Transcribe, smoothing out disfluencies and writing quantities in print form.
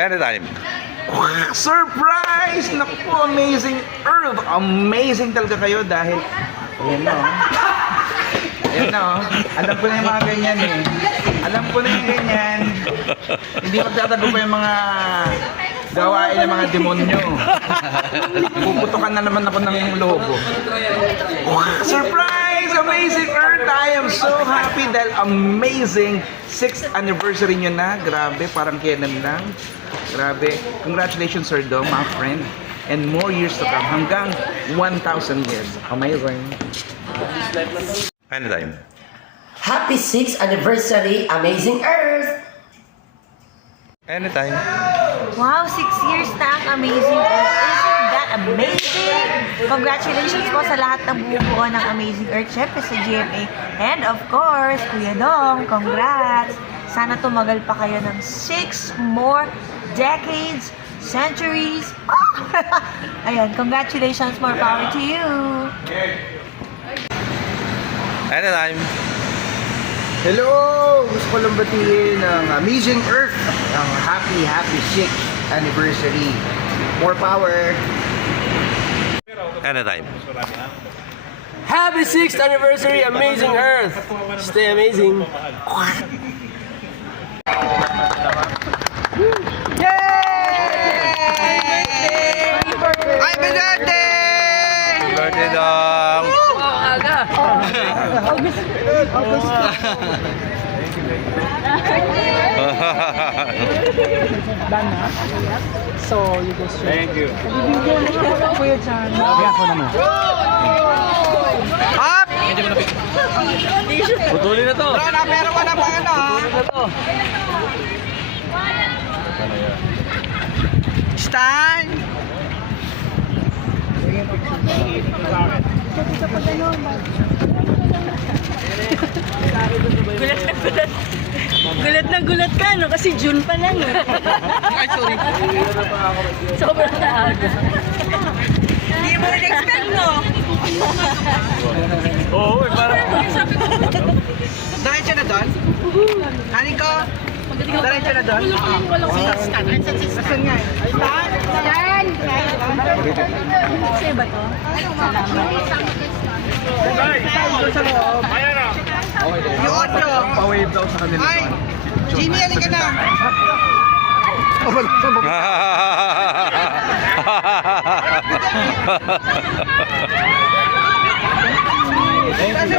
Anytime. Surprise! Naku po, amazing Earth! Amazing talaga kayo dahil... Ayan na, oh. Ayan na, oh. Alam ko na yung mga ganyan eh. Alam ko na yung ganyan. Hindi magtatago pa yung mga gawain ng mga demonyo. Puputukan na naman ako ng logo. Surprise! Amazing Earth! I am so happy dahil amazing 6th anniversary nyo na. Grabe, parang kailan lang. Grabe. Congratulations, Sir Dom, my friend. And more years to come. Hanggang 1,000 years. Amazing. Anytime. Happy 6th anniversary, Amazing Earth! Anytime. Wow, 6 years na ang Amazing Earth. Isn't that amazing? Congratulations po sa lahat ng bumubuo ng Amazing Earth, syempre sa GMA. And of course, Kuya Dong, congrats! Sana tumagal pa kayo ng 6 more decades, centuries. Ayan, congratulations, more power to you! Anytime. Hello! Gusto ko lang batiin ng Amazing Earth. Ang happy 6th anniversary. More power! Anytime. Happy 6th anniversary, Amazing Earth! Stay amazing! Happy birthday! Birthday dong. Thank you. Up! Putulin na to! Pero wala pa ano ha? Stan! Gulat na gulat ka, no? Kasi June pa lang, eh. Ay, sorry. Sobrang naaga. Hindi mo rin-expect, no? Oo, parang... Diretso na doon? Hanin ko? Diretso na doon? Saan nga eh? Stan! Sa'yo ba to? Sa loob. Yung otro. Pa-wave daw sa kanila. Ay! Jimmy, halika na! Kasi